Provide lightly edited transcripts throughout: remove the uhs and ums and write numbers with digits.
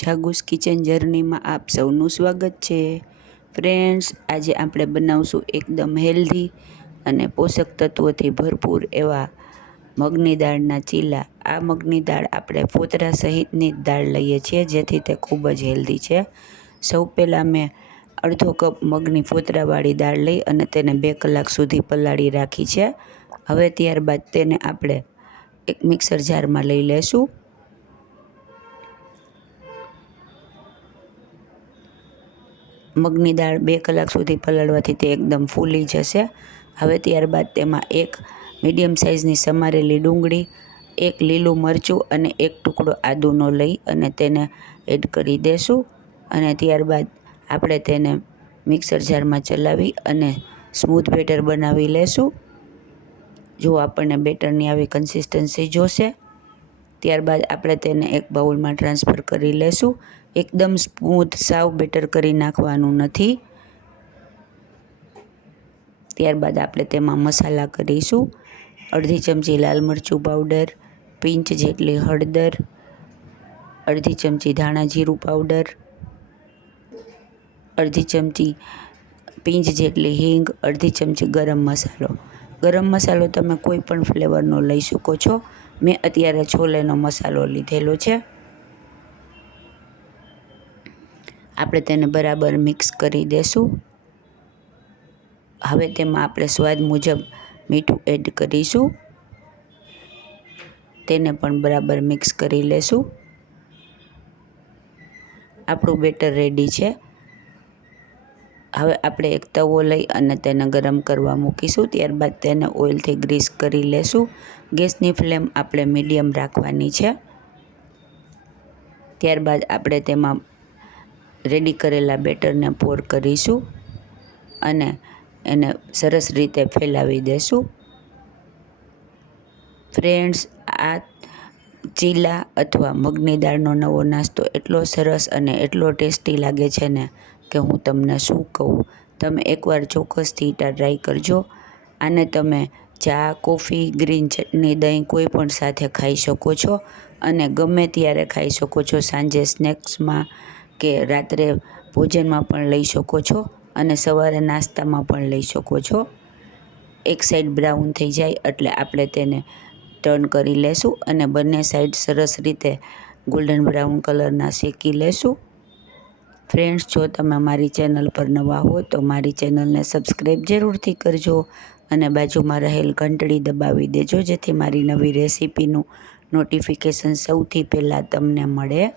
જાગુસ kitchen જર્નીમાં આપ સૌનું સ્વાગત છે. ફ્રેન્ડ્સ, આજે આપણે બનાવશું એકદમ હેલ્ધી અને પોષક તત્વોથી ભરપૂર એવા મગની દાળના ચીલા. આ મગની દાળ આપણે ફોતરા સહિતની જ દાળ લઈએ છીએ, જેથી તે ખૂબ જ હેલ્ધી છે. સૌ પહેલાં મેં અડધો કપ મગની ફોતરાવાળી દાળ લઈ અને તેને 2 કલાક સુધી પલાળી રાખી છે. હવે ત્યારબાદ તેને આપણે એક મિક્સર જારમાં લઈ લેશું. મગની દાળ 2 કલાક સુધી પલાળવાથી તે એકદમ ફૂલી જશે. હવે ત્યારબાદ તેમાં એક મીડિયમ સાઇઝની સમારેલી ડુંગળી, એક લીલું મરચું અને એક ટુકડો આદુનો લઈ અને તેને એડ કરી દેશું. અને ત્યારબાદ આપણે તેને મિક્સર જારમાં ચલાવી અને સ્મૂથ બેટર બનાવી લેશું. જો આપણને બેટરની આવી કન્સિસ્ટન્સી જોશે, ત્યારબાદ આપણે તેને એક બાઉલમાં ટ્રાન્સફર કરી લેશું. એકદમ સ્મૂથ સાવ બેટર કરી નાખવાનું નથી. ત્યારબાદ આપણે તેમાં મસાલા કરીશું. અડધી ચમચી લાલ મરચું પાવડર, પિંચ જેટલી હળદર, અડધી ચમચી ધાણા જીરું પાવડર, અડધી ચમચી પિંચ જેટલી હિંગ, અડધી ચમચી ગરમ મસાલો. ગરમ મસાલો તમે કોઈ પણ ફ્લેવરનો લઈ શકો છો. મેં અત્યારે છોલેનો મસાલો લીધેલો છે. આપણે તેને બરાબર મિક્સ કરી દેશું. હવે તેમાં આપણે સ્વાદ મુજબ મીઠું એડ કરીશું. તેને પણ બરાબર મિક્સ કરી લેશું. આપણું બેટર રેડી છે. હવે આપણે એક તવો લઈ અને તેને ગરમ કરવા મૂકીશું. ત્યારબાદ તેને ઓઇલથી ગ્રીસ કરી લેશું. ગેસની ફ્લેમ આપણે મીડિયમ રાખવાની છે. ત્યારબાદ આપણે તેમાં રેડી કરેલા બેટરને પોર કરીશું અને એને સરસ રીતે ફેલાવી દેશું. ફ્રેન્ડ્સ, આ ચીલા અથવા મગની દાળનો નવો નાસ્તો એટલો સરસ અને એટલો ટેસ્ટી લાગે છે ને કે હું તમને શું કહું. તમે એકવાર ચોક્કસથી ટ્રાય કરજો. આને તમે ચા, કોફી, ગ્રીન ચટણી, દહીં કોઈ પણ સાથે ખાઈ શકો છો અને ગમે ત્યારે ખાઈ શકો છો. સાંજે સ્નેક્સમાં કે રાત્રે ભોજનમાં પણ લઈ શકો છો અને સવારે નાસ્તામાં પણ લઈ શકો છો. એક સાઈડ બ્રાઉન થઈ જાય એટલે આપણે તેને ટર્ન કરી લેશું અને બંને સાઈડ સરસ રીતે ગોલ્ડન બ્રાઉન કલરના શેકી લેશું. ફ્રેન્ડ્સ, જો તમે મારી ચેનલ પર નવા હો તો મારી ચેનલને સબસ્ક્રાઈબ જરૂરથી કરજો અને બાજુમાં રહેલ ઘંટડી દબાવી દેજો, જેથી મારી નવી રેસીપીનું નોટિફિકેશન સૌથી પહેલાં તમને મળે.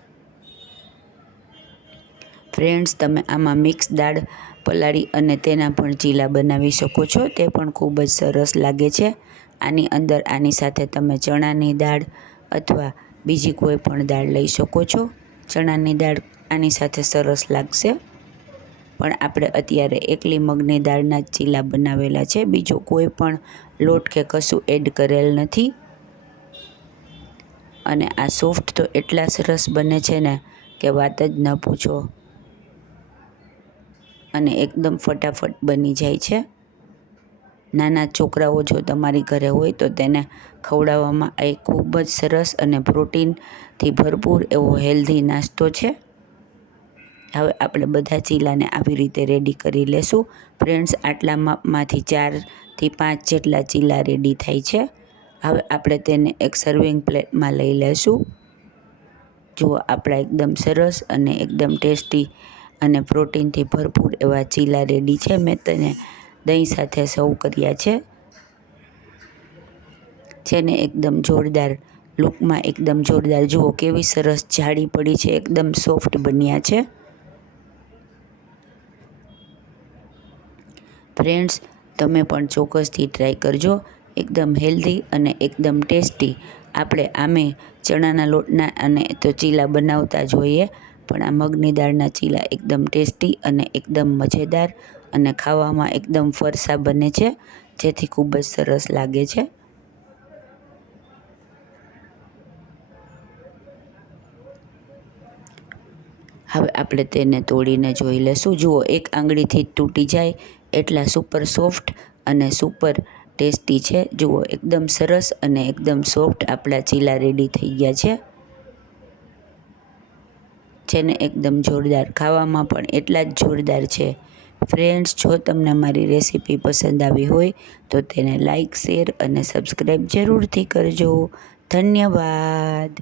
ફ્રેન્ડ્સ, તમે આમાં મિક્સ દાળ પલાળી અને તેના પણ ચીલા બનાવી શકો છો. તે પણ ખૂબ જ સરસ લાગે છે. આની અંદર આની સાથે તમે ચણાની દાળ અથવા બીજી કોઈ પણ દાળ લઈ શકો છો. ચણાની દાળ આની સાથે સરસ લાગશે, પણ આપણે અત્યારે એકલી મગની દાળના જ ચીલા બનાવેલા છે. બીજો કોઈ પણ લોટ કે કશું એડ કરેલ નથી. અને આ સોફ્ટ તો એટલા સરસ બને છે ને કે વાત જ ન પૂછો. અને એકદમ ફટાફટ બની જાય છે. નાના છોકરાઓ જો તમારી ઘરે હોય તો તેને ખવડાવવામાં એ ખૂબ જ સરસ અને પ્રોટીનથી ભરપૂર એવો હેલ્ધી નાસ્તો છે. હવે આપણે બધા ચીલાને આવી રીતે રેડી કરી લેશું. ફ્રેન્ડ્સ, આટલા માપમાંથી 4 થી 5 જેટલા ચીલા રેડી થાય છે. હવે આપણે તેને એક સર્વિંગ પ્લેટમાં લઈ લેશું. જુઓ, આપણા એકદમ સરસ અને એકદમ ટેસ્ટી અને પ્રોટીનથી ભરપૂર એવા ચીલા રેડી છે. મેં તેને દહીં સાથે સર્વ કર્યા છે ને એકદમ જોરદાર લુકમાં, એકદમ જોરદાર. જુઓ કેવી સરસ જાળી પડી છે, એકદમ સોફ્ટ બન્યા છે. ફ્રેન્ડ્સ, તમે પણ ચોક્કસથી ટ્રાય કરજો. એકદમ હેલ્ધી અને એકદમ ટેસ્ટી. આપણે આમે ચણાના લોટના અને તો ચીલા બનાવતા જ હોઈએ, પણ આ મગની દાળના ચીલા એકદમ ટેસ્ટી અને એકદમ મજેદાર અને ખાવામાં એકદમ ફરસા બને છે, જેથી ખૂબ જ સરસ લાગે છે. હવે આપણે તેને તોડીને જોઈ લેશું. જુઓ, એક આંગળીથી તૂટી જાય એટલા સુપર સોફ્ટ અને સુપર ટેસ્ટી છે. જુઓ, એકદમ સરસ અને એકદમ સોફ્ટ આપણા ચીલા રેડી થઈ ગયા છે. છે ને એકદમ જોરદાર, ખાવામાં પણ એટલા જ જોરદાર છે. ફ્રેન્ડ્સ, જો તમને મારી રેસીપી પસંદ આવી હોય તો તેને લાઈક, શેર અને સબસ્ક્રાઈબ જરૂરથી કરજો. ધન્યવાદ.